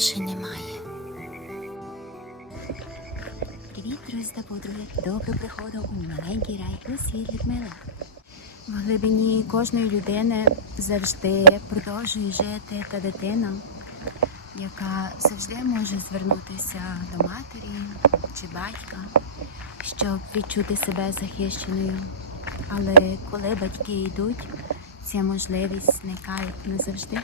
більше немає. Привіт, друзі та подруги! Добре приходу у маленький рай у світ Людмила. В глибині кожної людини завжди продовжує жити та дитина, яка завжди може звернутися до матері чи батька, щоб відчути себе захищеною. Але коли батьки йдуть, ця можливість зникає назавжди.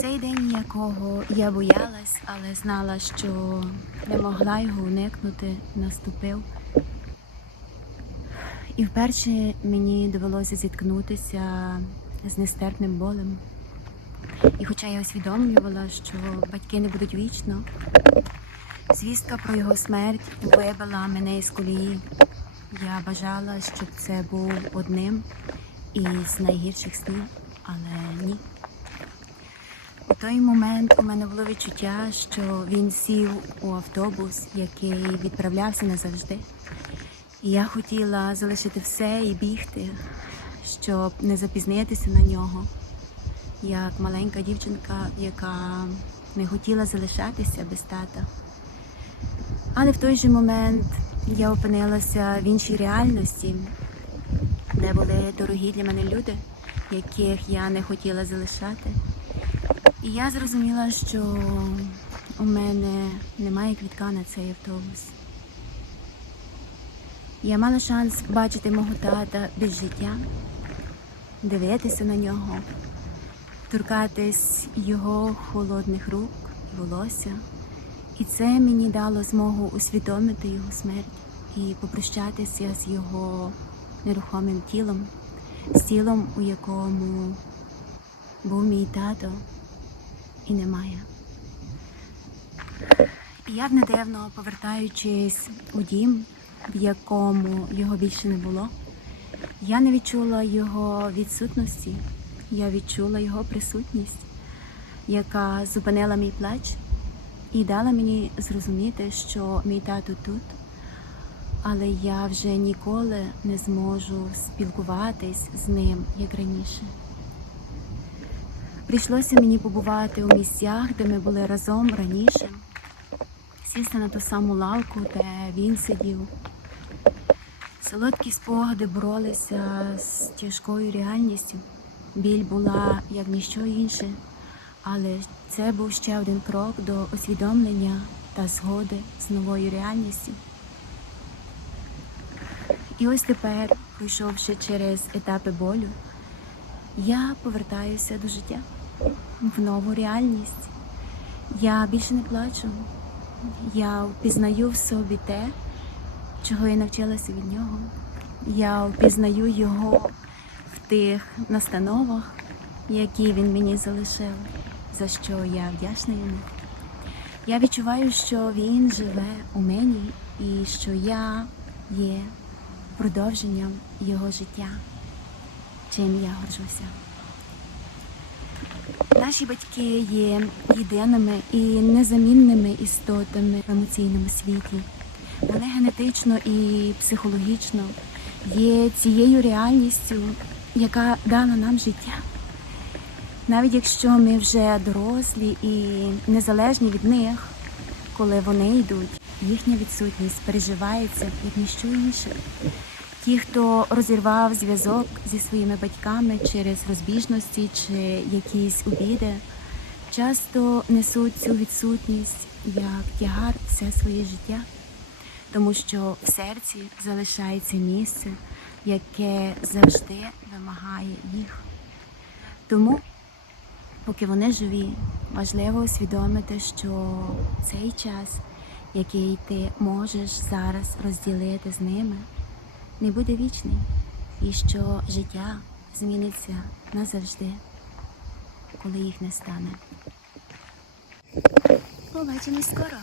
Цей день, якого я боялась, але знала, що не могла його уникнути, наступив. І вперше мені довелося зіткнутися з нестерпним болем. І хоча я усвідомлювала, що батьки не будуть вічно, звістка про його смерть вибила мене із колії. Я бажала, щоб це був одним із найгірших снів, але ні. У той момент у мене було відчуття, що він сів у автобус, який відправлявся назавжди. І я хотіла залишити все і бігти, щоб не запізнитися на нього, як маленька дівчинка, яка не хотіла залишатися без тата. Але в той же момент я опинилася в іншій реальності, де були дорогі для мене люди, яких я не хотіла залишати. І я зрозуміла, що у мене немає квітка на цей автобус. Я мала шанс бачити мого тата без життя, дивитися на нього, торкатись його холодних рук, волосся. І це мені дало змогу усвідомити його смерть і попрощатися з його нерухомим тілом, з тілом, у якому був мій тато і немає. Я недавно, повертаючись у дім, в якому його більше не було, я не відчула його відсутності, я відчула його присутність, яка зупинила мій плач і дала мені зрозуміти, що мій тато тут, але я вже ніколи не зможу спілкуватись з ним як раніше. Прийшлося мені побувати у місцях, де ми були разом раніше, сісти на ту саму лавку, де він сидів. Солодкі спогади боролися з тяжкою реальністю. Біль була як ніщо інше, але це був ще один крок до усвідомлення та згоди з новою реальністю. І ось тепер, пройшовши через етапи болю, я повертаюся до життя в нову реальність. Я більше не плачу. Я впізнаю в собі те, чого я навчилася від нього. Я впізнаю його в тих настановах, які він мені залишив, за що я вдячна йому. Я відчуваю, що він живе у мені і що я є продовженням його життя, чим я горжуся. Наші батьки є єдиними і незамінними істотами в емоційному світі. Вони генетично і психологічно є цією реальністю, яка дала нам життя. Навіть якщо ми вже дорослі і незалежні від них, коли вони йдуть, їхня відсутність переживається як ніщо інше. Ті, хто розірвав зв'язок зі своїми батьками через розбіжності чи якісь обіди, часто несуть цю відсутність як тягар все своє життя, тому що в серці залишається місце, яке завжди вимагає їх. Тому, поки вони живі, важливо усвідомити, що цей час, який ти можеш зараз розділити з ними, не буде вічний і що життя зміниться назавжди, коли їх не стане. Побачимось скоро.